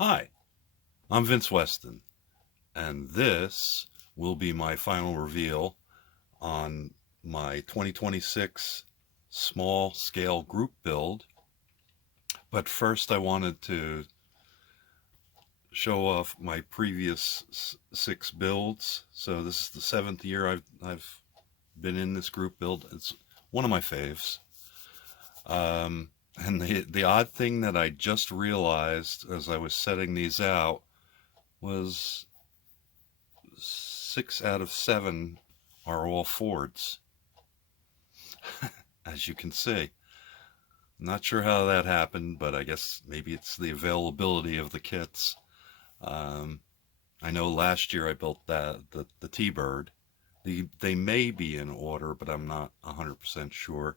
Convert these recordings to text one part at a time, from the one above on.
Hi, I'm Vince Weston, and this will be my final reveal on my 2026 small scale group build. But first, I wanted to show off my previous six builds. So this is the seventh year I've been in this group build. It's one of my faves. And the odd thing that I just realized as I was setting these out was 6 out of 7 are all Fords, as you can see. Not sure how that happened, but I guess maybe it's the availability of the kits. Um, I know last year I built the T-Bird. They may be in order, but I'm not 100% sure.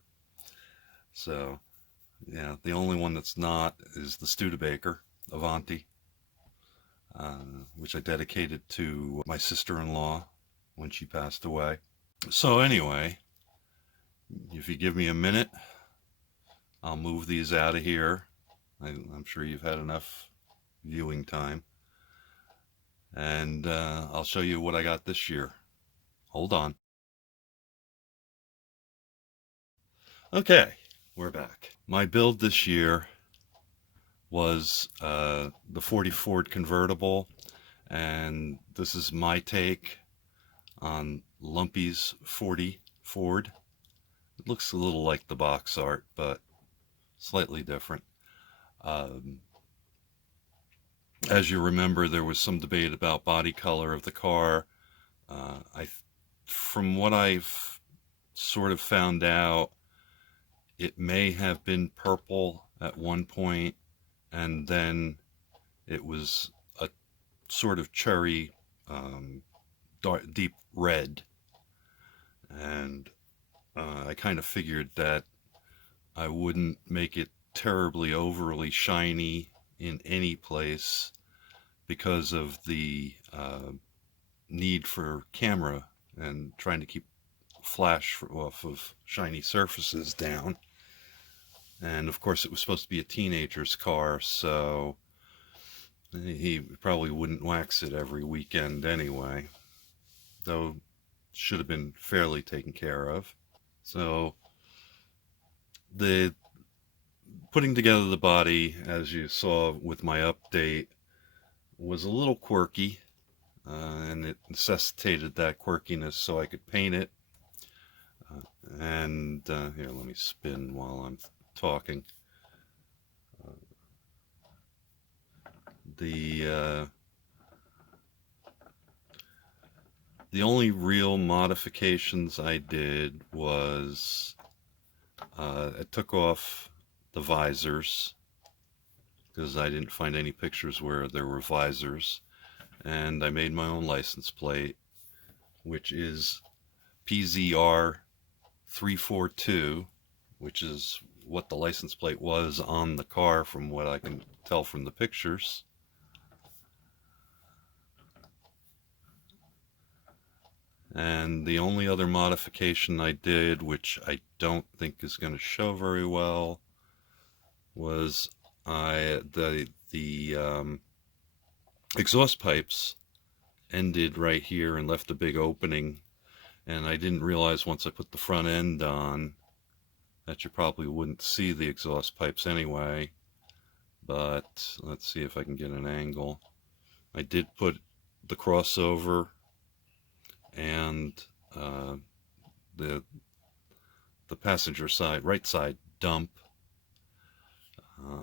So, yeah, the only one that's not is the Studebaker Avanti, which I dedicated to my sister-in-law when she passed away. So anyway, if you give me a minute, I'll move these out of here. I'm sure you've had enough viewing time. And I'll show you what I got this year. Hold on. Okay, we're back. My build this year was the 40 Ford convertible, and this is my take on Lumpy's 40 Ford. It looks a little like the box art, but slightly different. Um, as you remember, there was some debate about body color of the car. From what I've sort of found out, it may have been purple at one point, and then it was a sort of cherry, dark, deep red. And I kind of figured that I wouldn't make it terribly overly shiny in any place because of the need for camera and trying to keep flash off of shiny surfaces down. And of course, it was supposed to be a teenager's car, so he probably wouldn't wax it every weekend anyway, though should have been fairly taken care of. So the putting together the body, as you saw with my update, was a little quirky, and it necessitated that quirkiness so I could paint it. And here, let me spin while I'm talking. The the only real modifications I did was I took off the visors because I didn't find any pictures where there were visors, and I made my own license plate, which is PZR 342, which is what the license plate was on the car from what I can tell from the pictures. And the only other modification I did, which I don't think is going to show very well, was the exhaust pipes ended right here and left a big opening, and I didn't realize once I put the front end on that you probably wouldn't see the exhaust pipes anyway. But let's see if I can get an angle. I did put the crossover and the passenger side, right side dump.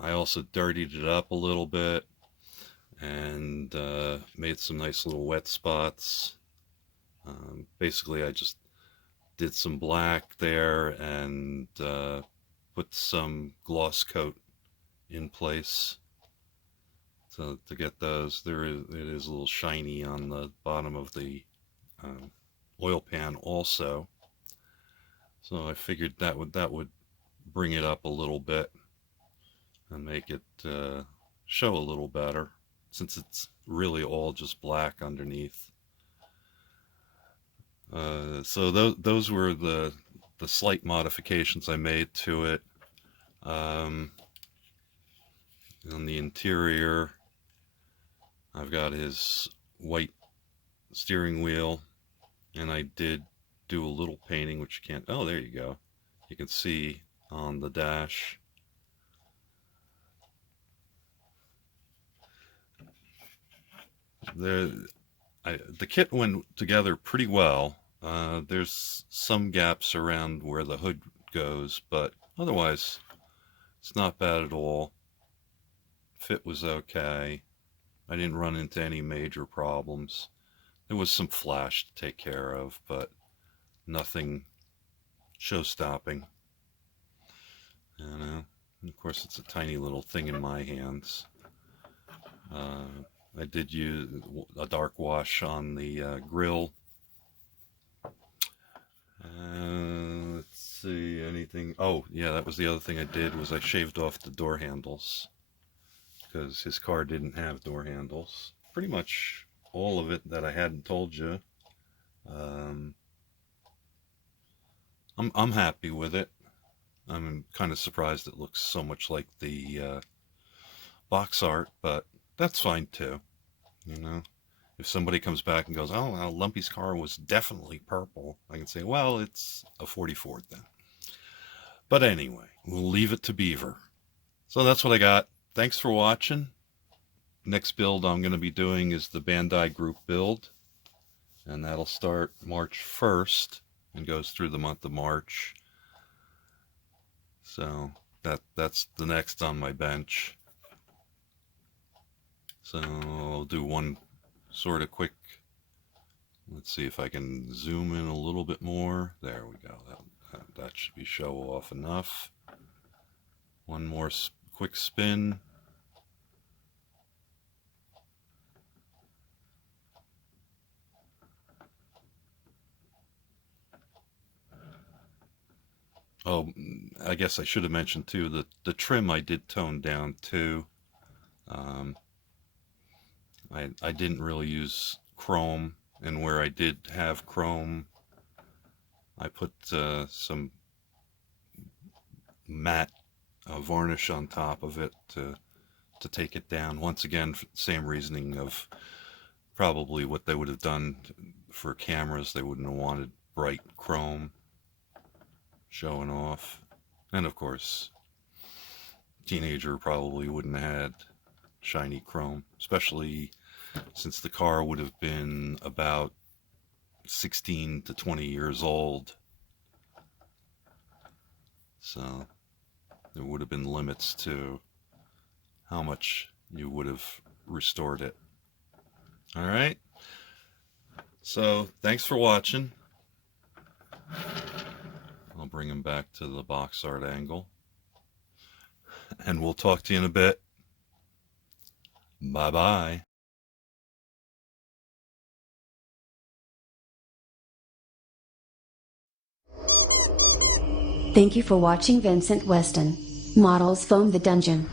I also dirtied it up a little bit and made some nice little wet spots. Basically, I just did some black there and put some gloss coat in place. So to get those, it is a little shiny on the bottom of the oil pan also. So I figured that would bring it up a little bit and make it show a little better, since it's really all just black underneath. So those were the slight modifications I made to it. On the interior, I've got his white steering wheel, and I did do a little painting, which you can't, oh, there you go. You can see on the dash. The kit went together pretty well. There's some gaps around where the hood goes, but otherwise it's not bad at all. Fit was okay. I didn't run into any major problems. There was some flash to take care of, but nothing show-stopping. You know, and of course it's a tiny little thing in my hands. I did use a dark wash on the grill. Let's see, anything. Oh, yeah, that was the other thing I did, was I shaved off the door handles, because his car didn't have door handles. Pretty much all of it that I hadn't told you. I'm happy with it. I'm kind of surprised it looks so much like the box art, but that's fine too. You know, if somebody comes back and goes, "Oh, well, Lumpy's car was definitely purple," I can say, "Well, it's a 44 then." But anyway, we'll leave it to Beaver. So that's what I got. Thanks for watching. Next build I'm going to be doing is the Bandai Group build, and that'll start March 1st and goes through the month of March. So that's the next on my bench. So I'll do one sort of quick. Let's see if I can zoom in a little bit more. There we go. That should be show off enough. One more quick spin. Oh, I guess I should have mentioned too that the trim I did tone down too. I didn't really use chrome, and where I did have chrome, I put some matte varnish on top of it to take it down. Once again, same reasoning of probably what they would have done for cameras. They wouldn't have wanted bright chrome showing off. And of course, teenager probably wouldn't have had shiny chrome, especially since the car would have been about 16 to 20 years old. So there would have been limits to how much you would have restored it. All right. So thanks for watching. I'll bring him back to the box art angle, and we'll talk to you in a bit. Bye-bye. Thank you for watching Vincent Weston. Models Foam the Dungeon.